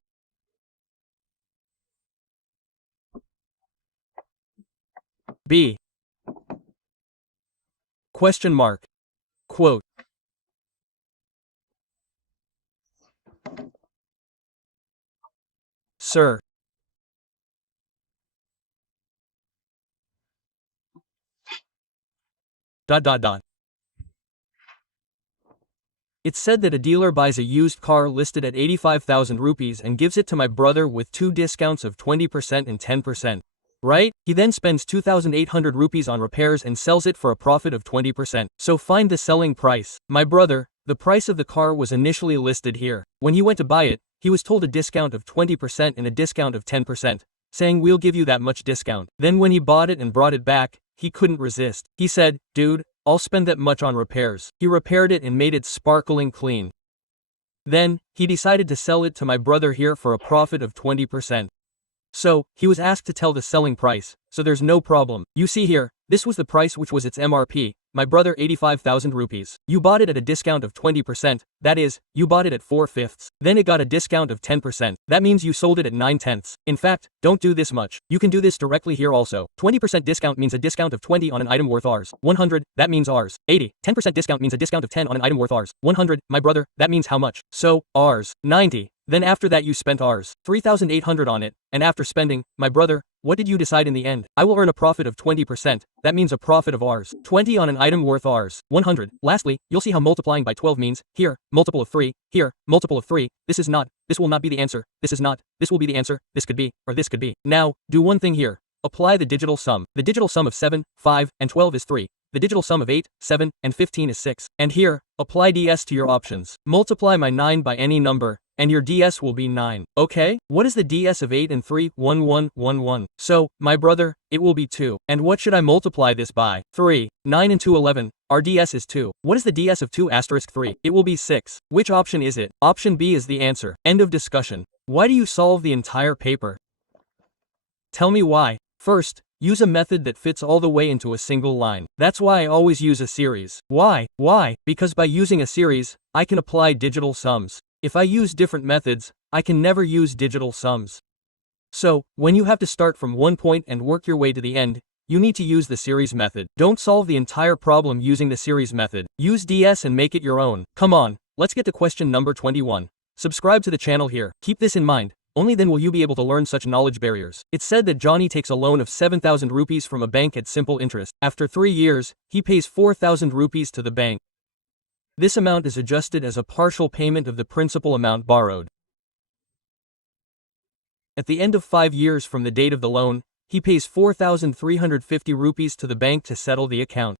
be? Question mark. Quote. Sir. Dot dot dot. It's said that a dealer buys a used car listed at 85,000 rupees and gives it to my brother with two discounts of 20% and 10%. Right? He then spends 2,800 rupees on repairs and sells it for a profit of 20%. So find the selling price. My brother, the price of the car was initially listed here. When he went to buy it, he was told a discount of 20% and a discount of 10%, saying we'll give you that much discount. Then when he bought it and brought it back, he couldn't resist. He said, dude, I'll spend that much on repairs. He repaired it and made it sparkling clean. Then, he decided to sell it to my brother here for a profit of 20%. So, he was asked to tell the selling price, so there's no problem. You see here, this was the price which was its MRP, my brother 85,000 rupees. You bought it at a discount of 20%, that is, you bought it at 4/5. Then it got a discount of 10%. That means you sold it at 9/10. In fact, don't do this much. You can do this directly here also. 20% discount means a discount of 20 on an item worth Rs. 100, that means Rs. 80. 10% discount means a discount of 10 on an item worth Rs. 100, my brother, that means how much? So, Rs. 90. Then after that you spent Rs. 3,800 on it, and after spending, my brother, what did you decide in the end? I will earn a profit of 20%, that means a profit of Rs. 20 on an item worth Rs. 100. Lastly, you'll see how multiplying by 12 means, here, multiple of 3, here, multiple of 3, this will not be the answer, this will be the answer, this could be, or this could be. Now, do one thing here. Apply the digital sum. The digital sum of 7, 5, and 12 is 3. The digital sum of 8, 7, and 15 is 6. And here, apply ds to your options. Multiply my 9 by any number, and your ds will be 9. Okay? What is the ds of 8 and 3? 1, 1, 1, 1. So, my brother, it will be 2. And what should I multiply this by? 3. 9 and 2, 11. Our ds is 2. What is the ds of 2 asterisk 3? It will be 6. Which option is it? Option B is the answer. End of discussion. Why do you solve the entire paper? Tell me why. First, use a method that fits all the way into a single line. That's why I always use a series. Why? Why? Because by using a series, I can apply digital sums. If I use different methods, I can never use digital sums. So, when you have to start from one point and work your way to the end, you need to use the series method. Don't solve the entire problem using the series method. Use DS and make it your own. Come on, let's get to question number 21. Subscribe to the channel here. Keep this in mind. Only then will you be able to learn such knowledge barriers. It's said that Johnny takes a loan of 7,000 rupees from a bank at simple interest. After 3 years, he pays 4,000 rupees to the bank. This amount is adjusted as a partial payment of the principal amount borrowed. At the end of 5 years from the date of the loan, he pays 4,350 rupees to the bank to settle the account.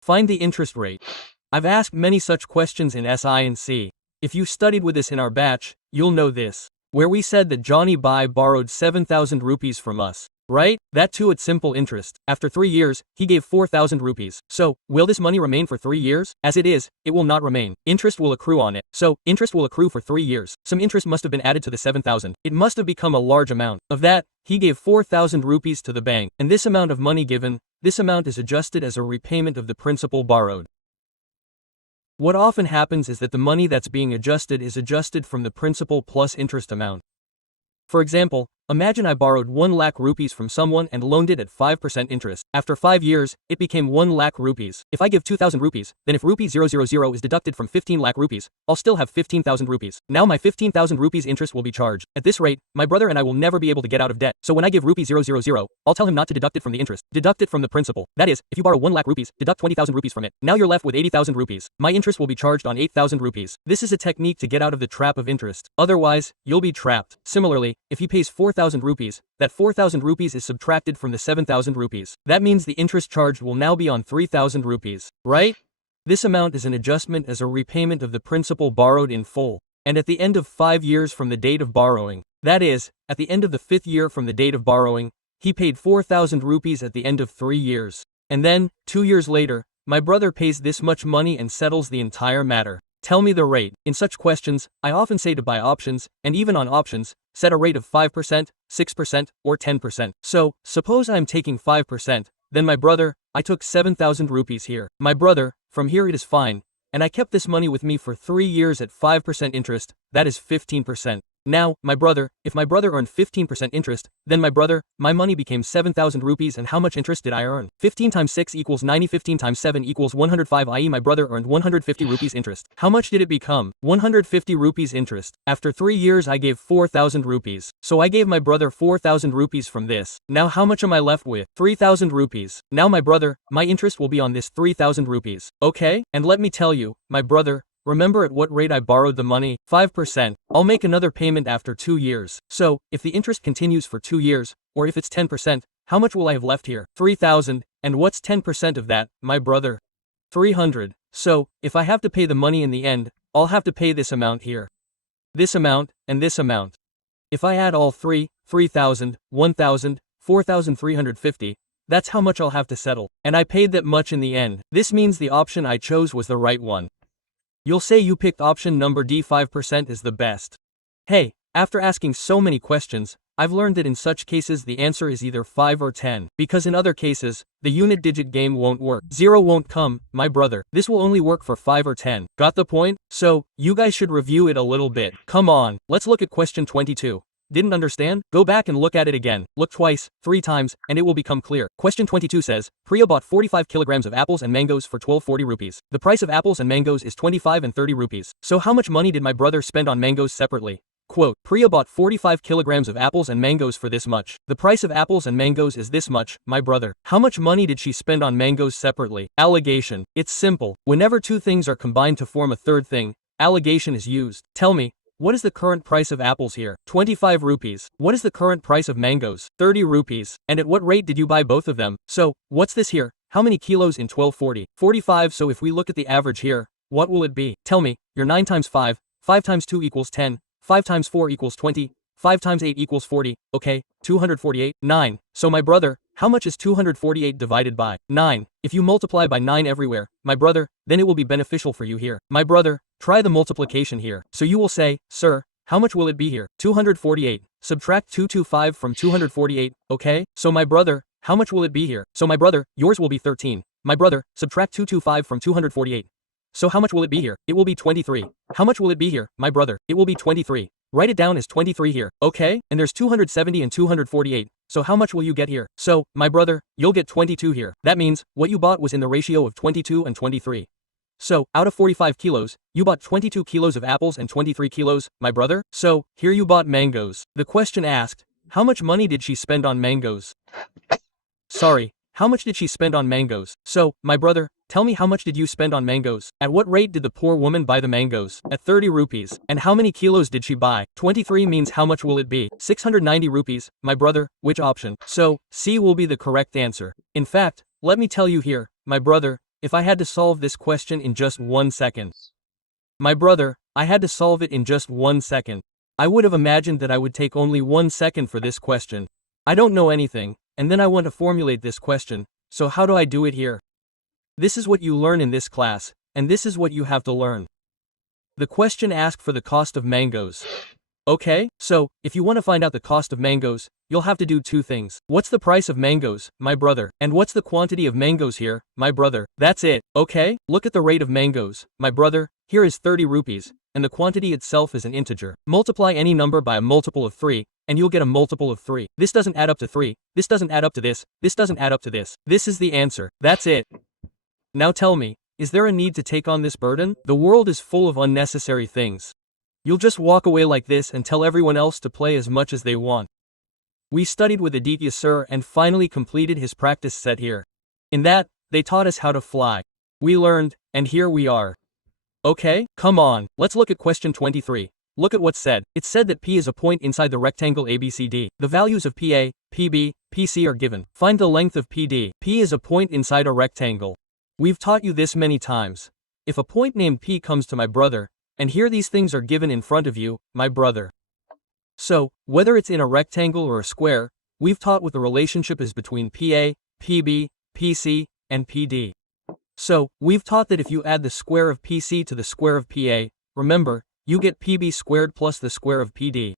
Find the interest rate. I've asked many such questions in SI and C. If you studied with us in our batch, you'll know this. Where we said that Johnny borrowed 7,000 rupees from us. Right? That too at simple interest. After 3 years, he gave 4,000 rupees. So, will this money remain for 3 years? As it is, it will not remain. Interest will accrue on it. So, interest will accrue for 3 years. Some interest must have been added to the 7,000. It must have become a large amount. Of that, he gave 4,000 rupees to the bank. And this amount of money given, this amount is adjusted as a repayment of the principal borrowed. What often happens is that the money that's being adjusted is adjusted from the principal plus interest amount. For example, imagine I borrowed 1 lakh rupees from someone and loaned it at 5% interest. After 5 years, it became 1 lakh rupees. If I give 2,000 rupees, then if rupee 000 is deducted from 15 lakh rupees, I'll still have 15,000 rupees. Now my 15,000 rupees interest will be charged. At this rate, my brother and I will never be able to get out of debt. So when I give rupee 000, I'll tell him not to deduct it from the interest. Deduct it from the principal. That is, if you borrow 1 lakh rupees, deduct 20,000 rupees from it. Now you're left with 80,000 rupees. My interest will be charged on 8,000 rupees. This is a technique to get out of the trap of interest. Otherwise, you'll be trapped. Similarly, if he pays 4,000 rupees, that 4,000 rupees is subtracted from the 7,000 rupees. That means the interest charged will now be on 3,000 rupees. Right? This amount is an adjustment as a repayment of the principal borrowed in full. And at the end of 5 years from the date of borrowing, that is, at the end of the 5th year from the date of borrowing, he paid 4,000 rupees at the end of 3 years. And then, 2 years later, my brother pays this much money and settles the entire matter. Tell me the rate. In such questions, I often say to buy options, and even on options, set a rate of 5%, 6%, or 10%. So, suppose I'm taking 5%, then my brother, I took 7,000 rupees here. My brother, from here it is fine, and I kept this money with me for 3 years at 5% interest, that is 15%. Now, my brother, if my brother earned 15% interest, then my brother, my money became 7,000 rupees and how much interest did I earn? 15 times 6 equals 90, 15 times 7 equals 105, i.e. my brother earned 150 rupees interest. How much did it become? 150 rupees interest. After 3 years I gave 4,000 rupees. So I gave my brother 4,000 rupees from this. Now how much am I left with? 3,000 rupees. Now my brother, my interest will be on this 3,000 rupees. Okay? And let me tell you, my brother, Remember at what rate I borrowed the money? 5%. I'll make another payment after 2 years. So, if the interest continues for 2 years, or if it's 10%, how much will I have left here? 3,000. And what's 10% of that, my brother? 300. So, if I have to pay the money in the end, I'll have to pay this amount here. This amount, and this amount. If I add all three, 3,000, 1,000, 4,350, that's how much I'll have to settle. And I paid that much in the end. This means the option I chose was the right one. You'll say you picked option number D, 5% is the best. Hey, after asking so many questions, I've learned that in such cases the answer is either 5 or 10, because in other cases, the unit digit game won't work. 0 won't come, my brother. This will only work for 5 or 10. Got the point? So, you guys should review it a little bit. Come on, let's look at question 22. Didn't understand? Go back and look at it again. Look twice, 3 times, and it will become clear. Question 22 says, Priya bought 45 kilograms of apples and mangoes for 1240 rupees. The price of apples and mangoes is 25 and 30 rupees. So how much money did my brother spend on mangoes separately? Quote, Priya bought 45 kilograms of apples and mangoes for this much. The price of apples and mangoes is this much, my brother. How much money did she spend on mangoes separately? Allegation. It's simple. Whenever two things are combined to form a third thing, allegation is used. Tell me, what is the current price of apples here? 25 rupees. What is the current price of mangoes? 30 rupees. And at what rate did you buy both of them? So, what's this here? How many kilos in 1240? 45. So if we look at the average here, what will it be? Tell me, you're 9 times 5, 5 times 2 equals 10, 5 times 4 equals 20, 5 times 8 equals 40, okay, 248, 9. So my brother, how much is 248 divided by 9? If you multiply by 9 everywhere, my brother, then it will be beneficial for you here. My brother, try the multiplication here. So you will say, sir, how much will it be here? 248. Subtract 225 from 248, okay? So my brother, how much will it be here? So my brother, yours will be 13. My brother, subtract 225 from 248. So how much will it be here? It will be 23. How much will it be here, my brother? It will be 23. Write it down as 23 here, okay? And there's 270 and 248. So how much will you get here? So, my brother, you'll get 22 here. That means, what you bought was in the ratio of 22 and 23. So, out of 45 kilos, you bought 22 kilos of apples and 23 kilos, my brother? So, here you bought mangoes. The question asked, how much money did she spend on mangoes? Sorry, how much did she spend on mangoes? So, my brother, tell me how much did you spend on mangoes? At what rate did the poor woman buy the mangoes? At 30 rupees. And how many kilos did she buy? 23 means how much will it be? 690 rupees, my brother, which option? So, C will be the correct answer. In fact, let me tell you here, my brother, if I had to solve this question in just 1 second. My brother, I had to solve it in just 1 second. I would have imagined that I would take only 1 second for this question. I don't know anything, and then I want to formulate this question, so how do I do it here? This is what you learn in this class, and this is what you have to learn. The question asked for the cost of mangoes. Okay, so, if you want to find out the cost of mangoes, you'll have to do 2 things. What's the price of mangoes, my brother? And what's the quantity of mangoes here, my brother? That's it, okay? Look at the rate of mangoes, my brother, here is 30 rupees, and the quantity itself is an integer. Multiply any number by a multiple of 3, and you'll get a multiple of 3. This doesn't add up to 3, this doesn't add up to this doesn't add up to this. This is the answer. That's it. Now tell me, is there a need to take on this burden? The world is full of unnecessary things. You'll just walk away like this and tell everyone else to play as much as they want. We studied with Aditya sir and finally completed his practice set here. In that, they taught us how to fly. We learned, and here we are. Okay, come on, let's look at question 23. Look at what's said. It said that P is a point inside the rectangle ABCD. The values of PA, PB, PC are given. Find the length of PD. P is a point inside a rectangle. We've taught you this many times. If a point named P comes to my brother, and here these things are given in front of you, my brother. So, whether it's in a rectangle or a square, we've taught what the relationship is between PA, PB, PC, and PD. So, we've taught that if you add the square of PC to the square of PA, remember, you get PB squared plus the square of PD.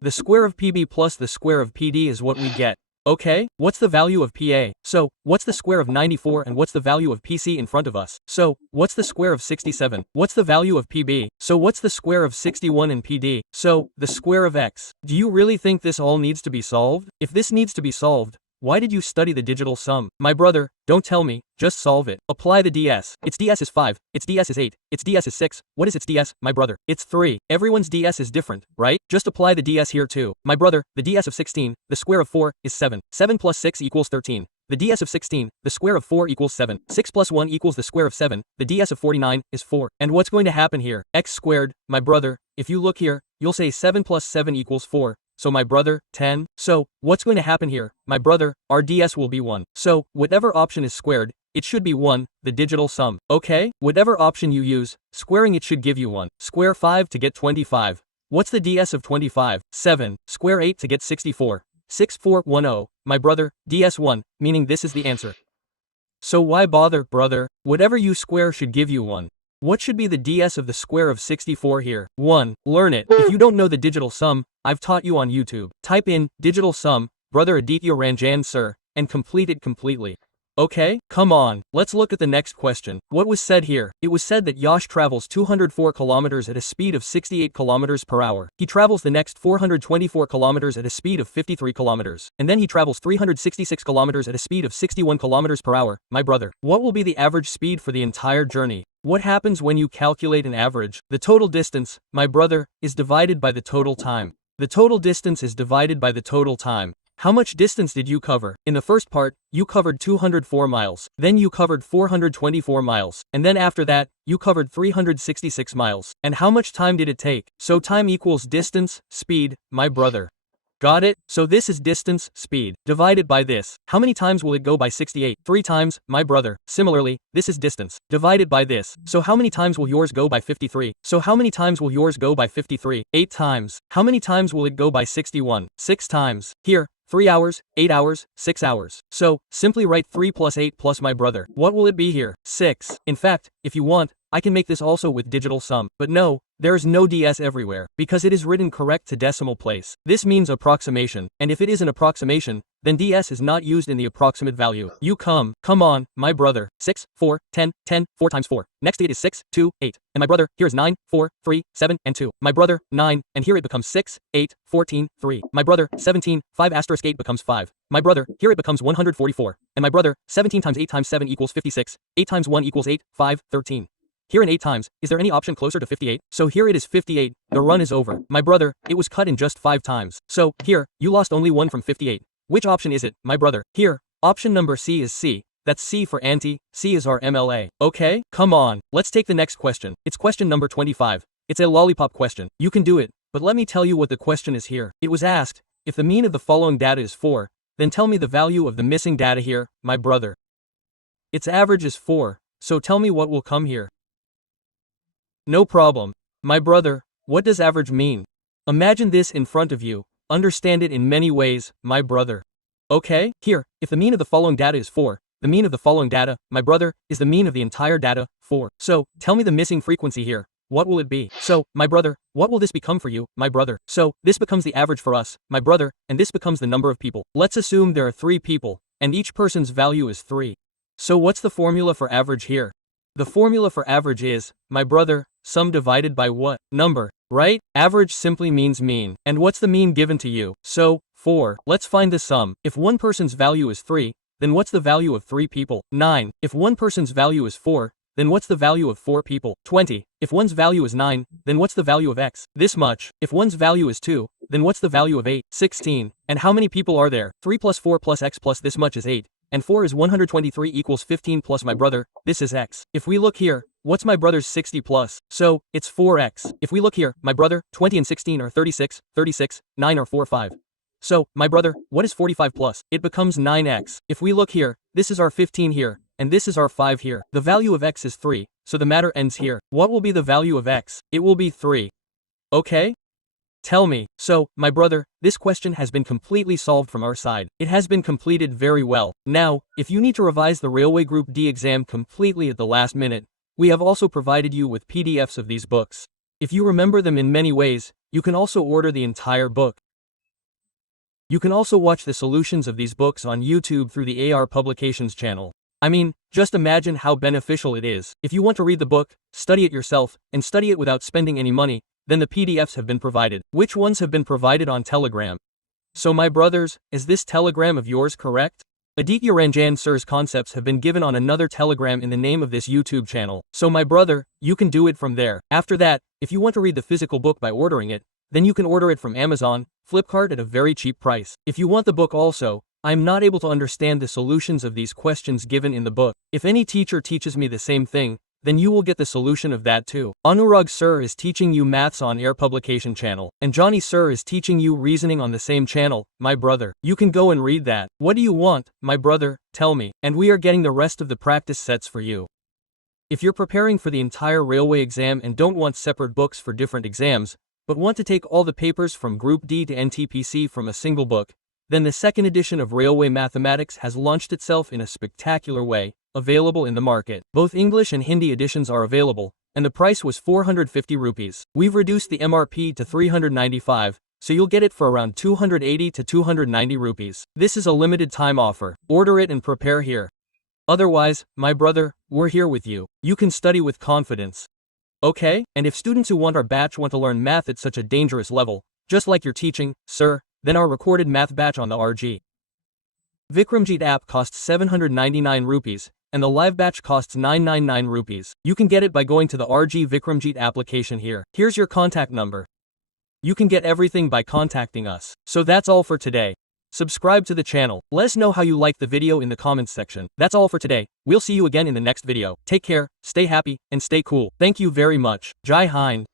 The square of PB plus the square of PD is what we get. Okay, what's the value of PA? So, what's the square of 94 and what's the value of PC in front of us? So, what's the square of 67? What's the value of PB? So what's the square of 61 in PD? So, the square of X. Do you really think this all needs to be solved? If this needs to be solved, why did you study the digital sum? My brother, don't tell me, just solve it. Apply the DS. Its DS is 5, its DS is 8, its DS is 6. What is its DS, my brother? It's 3. Everyone's DS is different, right? Just apply the DS here too. My brother, the DS of 16, the square of 4, is 7. 7 plus 6 equals 13. the ds of 16, the square of 4 equals 7. 6 plus 1 equals the square of 7, the ds of 49 is 4. And what's going to happen here? X squared, my brother, if you look here, you'll say 7 plus 7 equals 4. So my brother, 10. So, what's going to happen here? My brother, our ds will be 1. So, whatever option is squared, it should be 1, the digital sum. Okay? Whatever option you use, squaring it should give you 1. Square 5 to get 25. What's the ds of 25? 7. Square 8 to get 64. 6410. My brother, ds 1, meaning this is the answer. So why bother, brother? Whatever you square should give you 1. What should be the ds of the square of 64 here? 1. Learn it. If you don't know the digital sum, I've taught you on YouTube. Type in, digital sum, brother Aditya Ranjan sir, and complete it completely. Okay, come on, let's look at the next question. What was said here? It was said that Yash travels 204 kilometers at a speed of 68 kilometers per hour. He travels the next 424 kilometers at a speed of 53 kilometers. And then he travels 366 kilometers at a speed of 61 kilometers per hour. My brother, what will be the average speed for the entire journey? What happens when you calculate an average? The total distance, my brother, is divided by the total time. The total distance is divided by the total time. How much distance did you cover? In the first part, you covered 204 miles. Then you covered 424 miles. And then after that, you covered 366 miles. And how much time did it take? So time equals distance, speed, my brother. Got it? So this is distance, speed, divided by this. How many times will it go by 68? 3 times, my brother. Similarly, this is distance, divided by this. So how many times will yours go by 53? So how many times will yours go by 53? 8 times. How many times will it go by 61? 6 times. Here, 3 hours, 8 hours, 6 hours. So, simply write 3 plus 8 plus my brother. What will it be here? 6. In fact, if you want, I can make this also with digital sum. But no, there is no ds everywhere, because it is written correct to decimal place. This means approximation, and if it is an approximation, then ds is not used in the approximate value. Come on, my brother. 6, 4, 10, 10, 4 times 4. Next to it is 6, 2, 8. And my brother, here is 9, 4, 3, 7, and 2. My brother, 9, and here it becomes 6, 8, 14, 3. My brother, 17, 5 asterisk 8 becomes 5. My brother, here it becomes 144. And my brother, 17 times 8 times 7 equals 56. 8 times 1 equals 8, 5, 13. Here in 8 times, is there any option closer to 58? So here it is 58, the run is over. My brother, it was cut in just 5 times. So, here, you lost only 1 from 58. Which option is it, my brother? Here, option number C is C. That's C for auntie, C is our MLA. Okay, come on, let's take the next question. It's question number 25. It's a lollipop question. You can do it, but let me tell you what the question is here. It was asked, if the mean of the following data is 4, then tell me the value of the missing data here, my brother. Its average is 4, so tell me what will come here. No problem. My brother, what does average mean? Imagine this in front of you. Understand it in many ways, my brother. Okay, here, if the mean of the following data is 4, the mean of the following data, my brother, is the mean of the entire data, 4. So, tell me the missing frequency here. What will it be? So, my brother, what will this become for you, my brother? So, this becomes the average for us, my brother, and this becomes the number of people. Let's assume there are 3 people, and each person's value is 3. So what's the formula for average here? The formula for average is, my brother, sum divided by what? Number, right? Average simply means mean. And what's the mean given to you? So, 4. Let's find the sum. If one person's value is 3, then what's the value of 3 people? 9. If one person's value is 4, then what's the value of 4 people? 20. If one's value is 9, then what's the value of x? This much. If one's value is 2, then what's the value of 8? 16. And how many people are there? 3 plus 4 plus x plus this much is 8. And 4 is 123 equals 15 plus my brother, this is x. If we look here, what's my brother's 60 plus? So, it's 4x. If we look here, my brother, 20 and 16 are 36, 36, 9 are 4, 5. So, my brother, what is 45 plus? It becomes 9x. If we look here, this is our 15 here, and this is our 5 here. The value of x is 3, so the matter ends here. What will be the value of x? It will be 3. Okay? Tell me. So, my brother, this question has been completely solved from our side. It has been completed very well. Now, if you need to revise the Railway Group D exam completely at the last minute, we have also provided you with PDFs of these books. If you remember them in many ways, you can also order the entire book. You can also watch the solutions of these books on YouTube through the AR Publications channel. I mean, just imagine how beneficial it is. If you want to read the book, study it yourself, and study it without spending any money, then the PDFs have been provided. Which ones have been provided on Telegram? So my brothers, is this Telegram of yours correct? Aditya Ranjan sir's concepts have been given on another Telegram in the name of this YouTube channel. So my brother, you can do it from there. After that, if you want to read the physical book by ordering it, then you can order it from Amazon, Flipkart at a very cheap price. If you want the book also, I am not able to understand the solutions of these questions given in the book. If any teacher teaches me the same thing, then you will get the solution of that too. Anurag sir is teaching you maths on Air Publication channel, and Johnny sir is teaching you reasoning on the same channel, my brother. You can go and read that. What do you want, my brother? Tell me, and we are getting the rest of the practice sets for you. If you're preparing for the entire railway exam and don't want separate books for different exams, but want to take all the papers from Group D to NTPC from a single book, then the second edition of Railway Mathematics has launched itself in a spectacular way, available in the market. Both English and Hindi editions are available, and the price was 450 rupees. We've reduced the MRP to 395, so you'll get it for around 280 to 290 rupees. This is a limited time offer. Order it and prepare here. Otherwise, my brother, we're here with you. You can study with confidence. Okay? And if students who want our batch want to learn math at such a dangerous level, just like you're teaching, sir, then our recorded math batch on the RG Vikramjit app costs 799 rupees, and the live batch costs 999 rupees. You can get it by going to the RG Vikramjit application here. Here's your contact number. You can get everything by contacting us. So that's all for today. Subscribe to the channel. Let us know how you liked the video in the comments section. That's all for today. We'll see you again in the next video. Take care, stay happy, and stay cool. Thank you very much. Jai Hind.